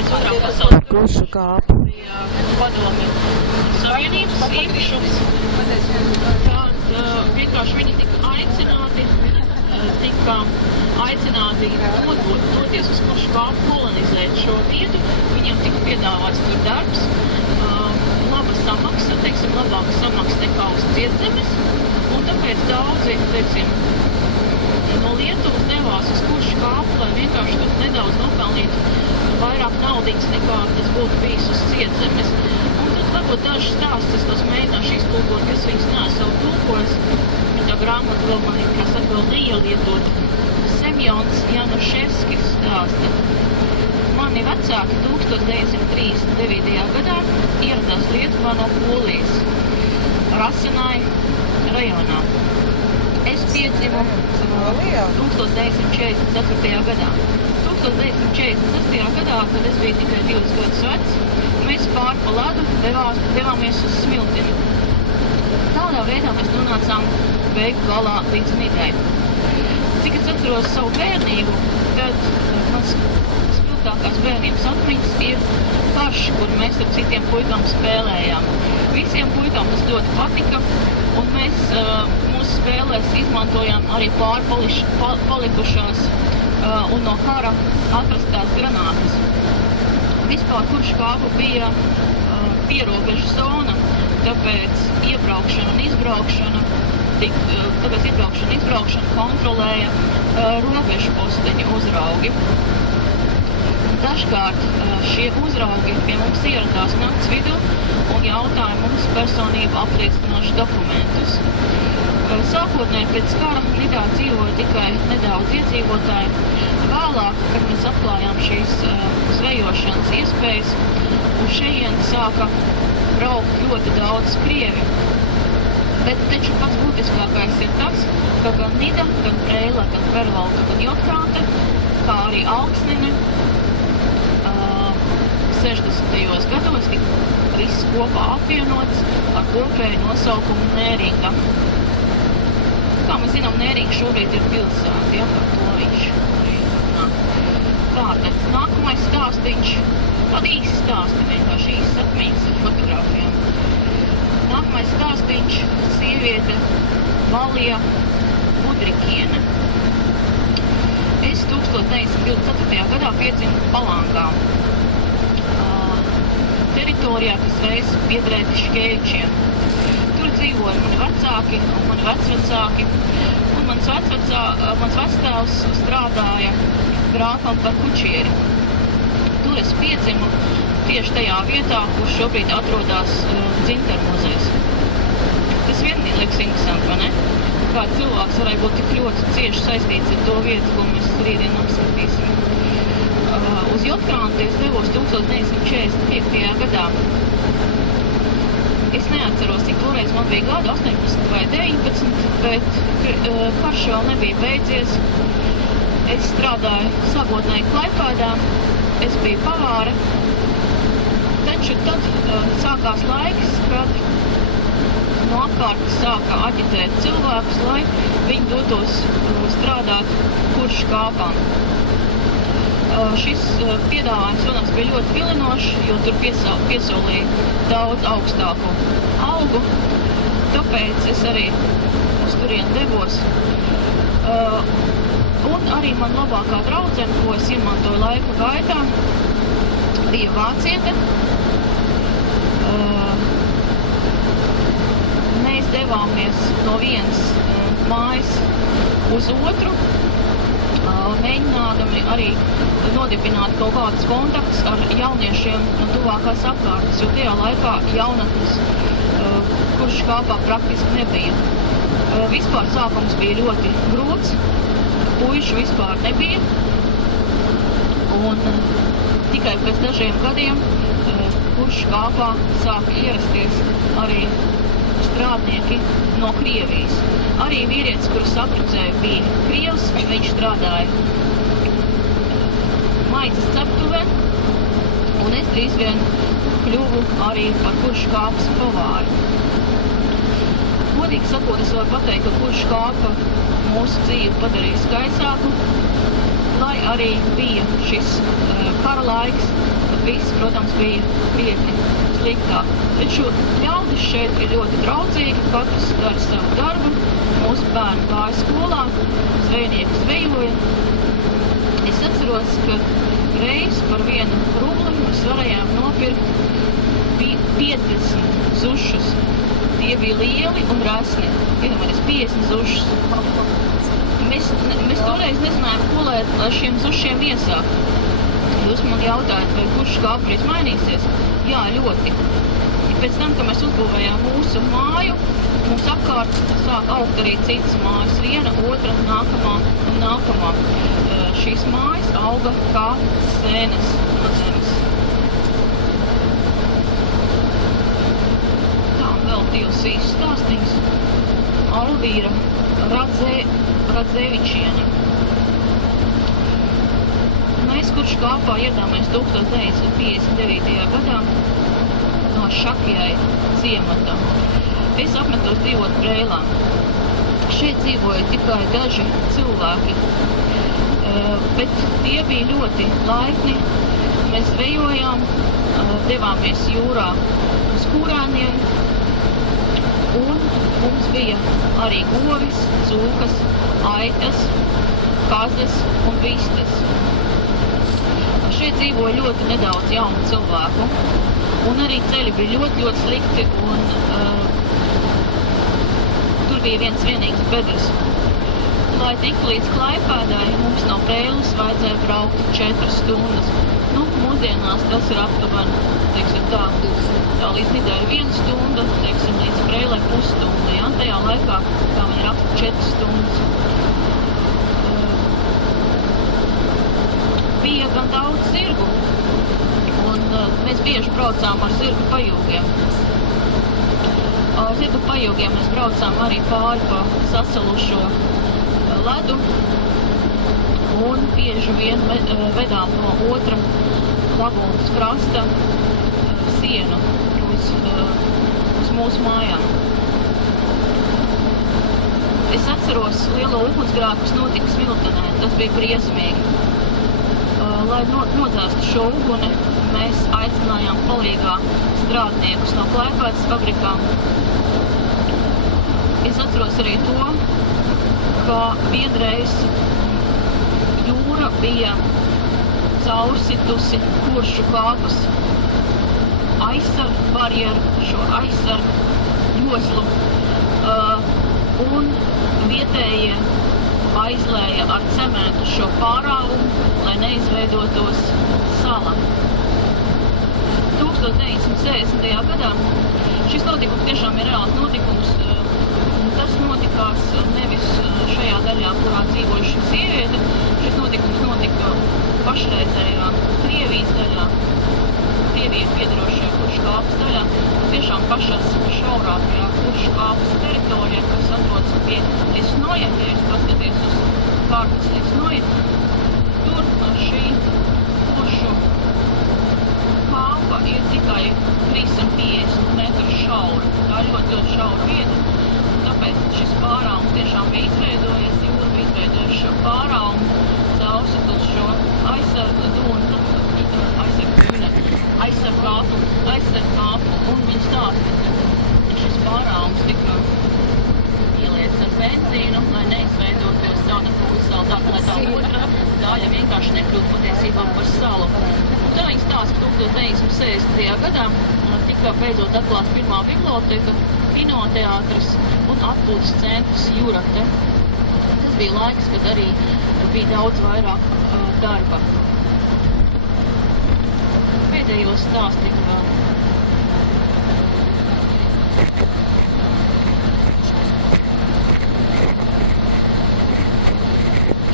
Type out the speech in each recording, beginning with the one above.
pēc otrā pasaules Kuršu kāpu. bija padomju savienības īpašums. Tad vienkārši viņi tika aicināti doties uz kuršu kāpu kolonizēt šo vietu. Viņiem tika piedāvāts tur darbs, laba samaksa, teiksim, labāka samaksa nekā uz cietzemes. Un tāpēc daudzi, teiksim, no Lietuvas devās uz kuršu kāpu, lai vienkārši tur nedaudz nopelnītu vairāk naudiņas nekā tas būtu bijis uz cietzemes. Un tad varbūt dažs stāsts, es tos mēģināšu iztulkot, es viņus neesmu tulkojis. Tā grāmata vēl man ir, kā saka, vēl neielietot. Semjons Januševskis stāsta. Mani vecāki 1939. gadā ieradās Lietuvā no Polijas, Rasenai rajonā. Es piedzimu 1944. gadā. 1944. gadā, kad es biju tikai 2 gadus vecs, mēs pāri pa ledu devāmies uz Smilteni. Tādā veidā mēs nonācām beigu galā līdz Nidai. Cik es atceros savu bērnību, tad mans spilgtākās bērnības atmiņas ir karš, kur mēs ar citiem puikām spēlējām. Visiem puikām tas ļoti patika, un mēs mūsu spēlēs izmantojām arī pārpalikušās un no kara atrastās granātas. Vispār kuršu kāpu bija pierobežu zona, tāpēc iebraukšana un izbraukšana kontrolēja robežu posteņu uzraugi. Dažkārt šie uzraugi pie mums ieradās nakts vidū un jautāja mums personību apliecinošus dokumentus. Sākotnēji pēc kara Nidā dzīvoja tikai nedaudz iedzīvotāji. Vēlāk, kad mēs atklājām šīs zvejošanas iespējas, uz šejieni sāka braukt ļoti daudz krievi. Bet taču pats būtiskākais ir tas, ka gan Nida, gan Preila, gan Pervalka, gan Jotkrante, kā arī Alksnene 60. gados tika viss kopā apvienots ar kopēju nosaukumu Nēringa. Kā mēs zinām, Nēringa šobrīd ir pilsēta, ja, par to viņš arī runā. Tātad, nākamais stāstiņš, tāda īsa stāsti, vienkārši īsa atmiņas ar fotogrāfijām. Nākamais stāstiņš, sieviete Valija Budrikiene. Es 1924. gadā piedzimu Palangā, teritorijā, kas reiz piederēja Tiškevičiem. Tur dzīvoja mani vecāki un mani vecvecāki, un mans vectēvs strādāja grāfam par kučieri. Tur es piedzimu tieši tajā vietā, kur šobrīd atrodas Dzintaru muzejs. Tas vien liekas interesanti, vai ne? Kā cilvēks varēja būt tik ļoti cieši saistīts ar to vietu, ko mēs rītdien apskatīsim. Uz Jotkrante es devos 1945. gadā. Es neatceros, cik toreiz man bija gadu, 18 vai 19, bet karš vēl nebija beidzies. Es strādāju sākotnēji Klaipēdā, es biju pavāre, taču tad sākās laiks, kad no apkārtas sāka aģitēt cilvēkus, lai viņi dotos strādāt kuršu kāpām. Šis piedāvājums, protams, bija ļoti vilinošs, jo tur piesolīja daudz augstāku algu, tāpēc es arī uz turieni devos. Un arī man labākā draudzene, ko es iemantoju laika gaitā, bija vāciete. Mēs devāmies no vienas mājas uz otru, mēģinādami arī nodibināt kaut kādas kontaktus ar jauniešiem no tuvākās apkārtnes, jo tajā laikā jaunatnes kuršu kāpā praktiski nebija. Vispār sākums bija ļoti grūts, puišu vispār nebija, un tikai pēc dažiem gadiem kuršu kāpā sāka ierasties arī strādnieki no Krievijas. Arī vīrietis, kurus apprecēju, bija Krievs, viņš strādāja maizes ceptuvē, un es drīz vien kļuvu arī par kuršu kāpas pavāri. Godīgi sakot, es varu pateikt, ka kuršu kāpa mūsu dzīvi padarīja skaistāku, lai arī bija šis kara laiks, kad viss, protams, bija krietni sliktāk. Taču ļaudis šeit ir ļoti draudzīgi, katrs dara savu darbu, mūsu bērni gāja skolā, zvejnieki zvejoja. Es atceros, ka reiz par 1 rubli mēs varējām nopirkt 50 zušus. Tie bija lieli un resni. Iedomājieties, 50 zušus. Mēs toreiz nezinājām, ko lai šiem zušiem iesākt. Jūs man jautājat, vai kurš kāpreiz mainīsies? Jā, ļoti. Pēc tam, kad mēs uzbūvējām mūsu māju, mums apkārt sāk augt arī citas mājas. Viena, otra, nākamā un nākamā. Šīs mājas auga kā sēnes no zemes. Tā un vēl divas īsts stāstījums. Alvīra Radzevičiene. Mēs, kurš kāpā iedāmies 1959. gadā no Šakijai ciemata. Es apmetos dzīvot Preilā. Šeit dzīvoja tikai daži cilvēki, bet tie bija ļoti laipni. Mēs zvejojām, devāmies jūrā uz kurāniem, un mums bija arī govis, cūkas, aitas, kazas un vistas. Šeit dzīvoja ļoti nedaudz jaunu cilvēku, un arī ceļi bija ļoti slikti, un tur bija viens vienīgs bedres. Lai tiktu līdz Klaipēdai, mums no Preiles vajadzēja braukt 4 stundas. Nu, mūsdienās tas ir aptuveni, teiksim tā līdz Nidai 1 stunda, teiksim, līdz Preilei pusstunda, ja? Tajā laikā, kā viņi raksta, 4 stundas. Bija gan daudz zirgu, un mēs bieži braucām ar zirgu pajūgiem. Ar zirgu pajūgiem mēs braucām arī pāri pa sasalušo ledu, un bieži vien vedām no otra lagunas krasta sienu uz mūsu mājām. Es atceros lielo ugunsgrēku, kas notika Smiltenē, tas bija briesmīgi. Lai nodzēstu šo uguni, mēs aicinājām palīgā strādniekus no Klaipēdas fabrikām. Es atceros arī to, ka vienreiz jūra bija caursitusi Kuršu kāpas aizsargu barjeru, šo aizsargu joslu, un vietējie aizlēja ar cementu šo pārāvumu, lai neizveidotos sala. 1960. gadā šis notikums tiešām ir reāls notikums. Tas notikās nevis šajā daļā, kurā dzīvoja šī sieviete. Šis notikums notika pašreizējā Krievijas daļā, Krievijai piedarošajā Kuršu kāpas daļā. Tiešām pašās šaurākajā Kuršu kāpas teritorijā, kas atrodas pie Lisnoja, ja jūs paskaties uz kartas Lisnoja, tur šī Kuršu kāpa ir tikai 350 metru šaura. Tā ir ļoti šaura vieta, un tāpēc šis pārāvums tiešām bija izveidojies, jūra bija izveidojuši šo pārāvumu, caursit uz šo aizsargu dūnu, aizsargu kāpu, un viņi stāsta, ka šis pārāvums tika ieliets ar benzīnu, lai neizveidotos tāda pūsala, lai tā otra daļa vienkārši nekļūt patiesībā par salu. Tā viņi stāsta, ka 1960. gadā tika beidzot atklāts pirmā biblioteka, kinoteātris un atpūtas centrs Jurate. Tas bija laiks, kad arī bija daudz vairāk darba. Pēdējos stāstīt vēl.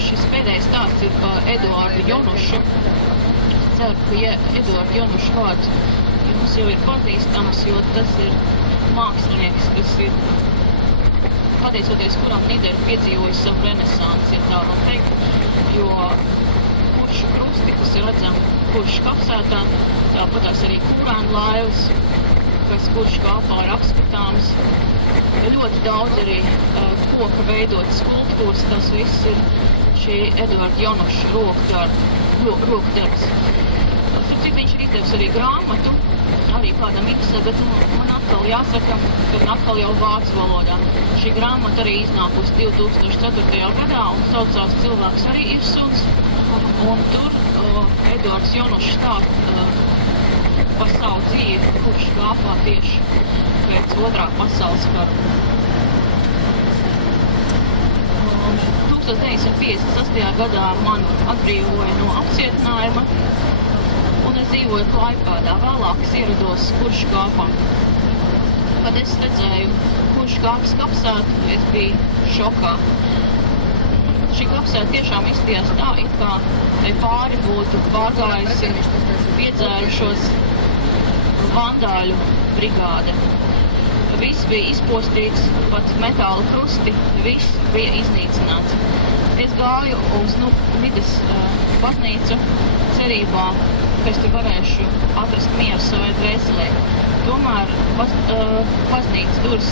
Šis pēdējais stāsts ir par Eduardu Jonušu. Es ceru, ka Eduardu Jonušu vārds jums jau ir pazīstams, jo tas ir mākslinieks, kas ir, pateicoties kuram Nida ir piedzīvojis savu renesansi, ja tā var teikt, jo Kuršu krusti, kas ir redzami Kuršu kapsētā, tāpatās arī kurānu laivas, kas Kuršu kāpā ir apskatāms. Ļoti daudz arī koka veidotas skulptūras, tas viss ir šī Eduarda Jonuša rokdarbs. Viņš ir izdevusi arī grāmatu, arī kādam interesē, bet man atkal jāsaka, ka atkal jau vācu valodā. Šī grāmata arī iznākusi 2004. gadā un saucās Cilvēks arī ir suns. Un tur Eduards Jonušs stāsta par savu dzīvi, kurš Gāfā tieši pēc Otrā pasaules kara. 1956. gadā man atbrīvoja no apcietinājuma, un es dzīvoju Klaipēdā. Vēlāk es ierados Kuršgāfā. Kad es redzēju Kuršgāfas kapsētu, es biju šokā. Šī kapsēta tiešām izskatījās tā, it kā te pāri būtu pārgājusi piedzērušos vandāļu brigāde. Viss bija izpostīts, pat metāla krusti, viss bija iznīcināts. Es gāju uz Nidas baznīcu cerībā, ka es tur varēšu atrast mieru savai dvēselē. Tomēr baznīcas durvis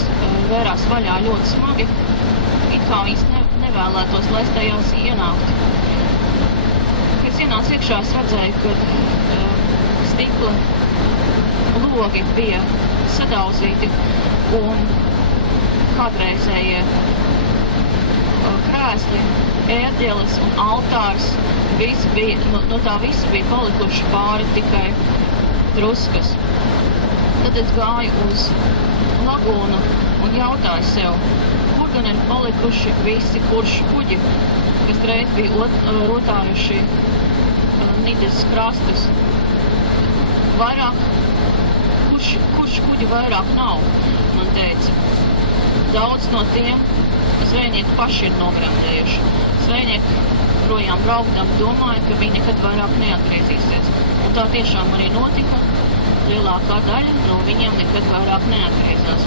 vērās vaļā ļoti smagi, it kā viņas nevēlētos, lai es tajās ienāktu. Kad es ienācu iekšā, es redzēju, ka stikla logi bija sadauzīti un kādreizējie krēsli, ērģeles un altārs, no tā visi bija palikuši pāri tikai druskas. Tad es gāju uz lagūnu un jautāju sev, kur gan ir palikuši visi kurš kuģi, kas reiz bija rotājuši Nidas krastus. Kurš kuģi vairāk nav, man teica. Daudz no tiem zvejnieki paši ir nogremdējuši. Zvejnieki projām braukdam domāja, ka viņi nekad vairāk neatgriezīsies. Un tā tiešām arī notika. Lielākā daļa no viņiem nekad vairāk neatgriezās.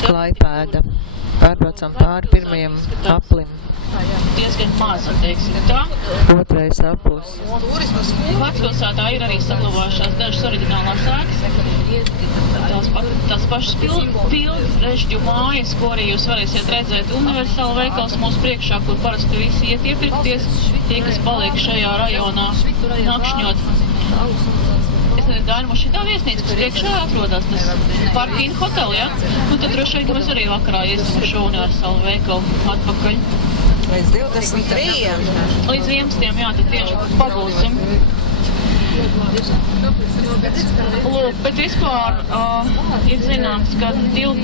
Klaipēda. Pārbraucam pāri pirmajam aplim. Diezgan maza, teiksim tā. Otrais aplis. Vecpilsētā ir arī saglabājušās dažas oriģinālās ēkas. Tās pašas pilnrežģu mājas, ko arī jūs varēsiet redzēt Universāla veikals mūsu priekšā, kur parasti visi iet iepirkties. Tie, kas paliek šajā rajonā nakšņot. Es nezinu, tā ir mums šitā viesnīca, kas priekšā atrodas, tas Parkīna hoteli, ja? Nu, tad droši vien, ka mēs arī vakarā iesim uz šo Universālu veikalu atpakaļ. Līdz 23. Līdz 11. Jā, tad tieši pagulsim. Lūk, bet vispār ir zināms, ka pirms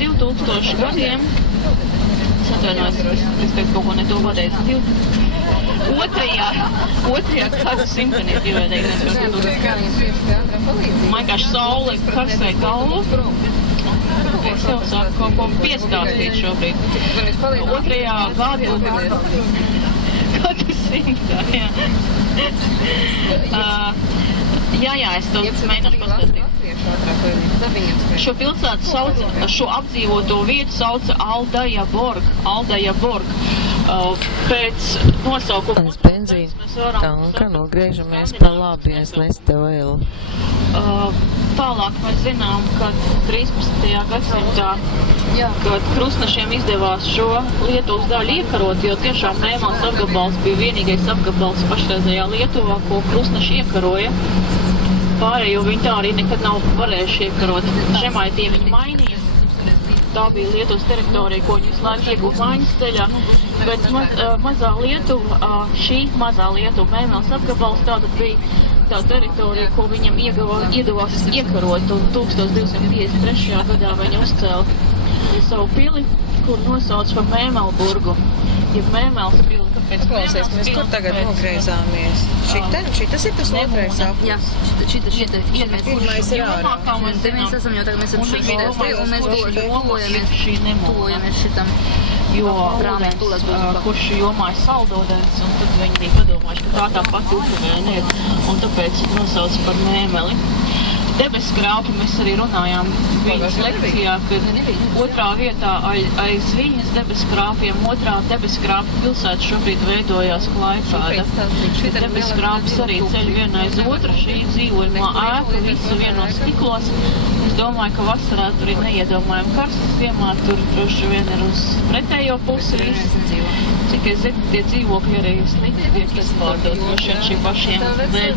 2000 gadiem, es atvainojos, es teicu kaut ko ne to pateicu, otrajā gada simtenī divveidīgi. Man vienkārši saule karsēja galvu. Es jau sāku kaut ko piestāstīt šobrīd. Otrajā gadu simtā, jā. Jā, es to mēģināšu pastāstīt. Šo pilsētu sauca, šo apdzīvoto vietu sauca Aldaja Borg. Pēc nosaukuma Uz benzīna tanka nogriežamies pa labi, es nestev elu. Tālāk mēs zinām, ka 13. gadsimtā, kad krustnešiem izdevās šo Lietuvas daļu iekarot, jo tiešām Mēmels apgabals bija vienīgais apgabals pašreizējā Lietuvā, ko krustneši iekaroja. Pārējo viņi tā arī nekad nav varējuši iekarot. Žemaitija viņi mainīja. Tā bija Lietuvas teritorija, ko viņi visu laiku iegūta maiņas ceļā. Bet mazā Lietuva, šī mazā Lietuva Mēmels apgabals tātad bija tā teritorija, ko viņam iedevās iekarot. Un 1253. gadā viņi uzcēla savu pili kur nosauc par Mēmelburgu. Ja Mēmels pili, tāpēc Klausies, mēs kur tagad nogreizāmies? Šitas ir tas otrais aplis. Jā, šita. Pirmais ir ārā. Un te mēs esam jau tagad, mēs esam šeit, un mēs tuvojamies šitam. Jo ūdens, kurš jomājas saldūdens, un tad viņi bija padomājuši, ka tā pati upe ir, un tāpēc nosauc par Mēmeli. Debeskrāpi mēs arī runājām viņas lekcijā, kad otrā vietā aiz viņas debeskrāpiem, otrā debeskrāpa pilsēta šobrīd veidojās Klaipēda. Debeskrāpes arī ceļ viena aiz otru, šī dzīvojumā ēka, visu vienos stiklos. Es domāju, ka vasarā tur ir neiedomājami karsts, ziemā tur droši vien ir uz pretējo pusi. Cik es zinu, tie dzīvokļi arī slikti tiek izpārdot, droši vien šī pašiem dēļ.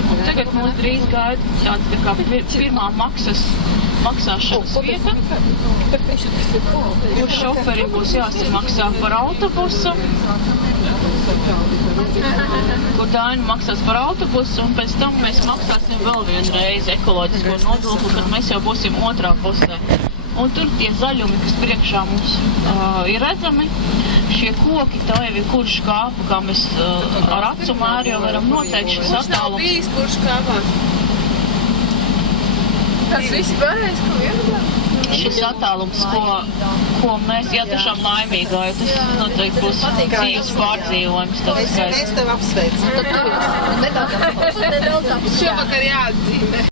Un tagad mūs drīz gaida tāds kā pirmā maksāšanas vieta, kur šoferi būs jāsamaksā par autobusu, kur Daina maksās par autobusu, un pēc tam mēs maksāsim vēl vienu reizi ekoloģisko nodokli, kad mēs jau būsim otrā pusē. Un tur tie zaļumi, kas priekšā mums ir redzami, šie koki, tā jau ir kurš kāpa, kā mēs ar acu mēri jau varam noteikt šis attālums. Nav bijis kurš kāpās. Tas viss pārējais, ko vienmēr? Šis attālums, ko mēs, jā, tiešām laimīgāju, tas noteikti būs dzīves pārdzīvojums. Mēs tev apsveicam. Šovakar jāatzīmē.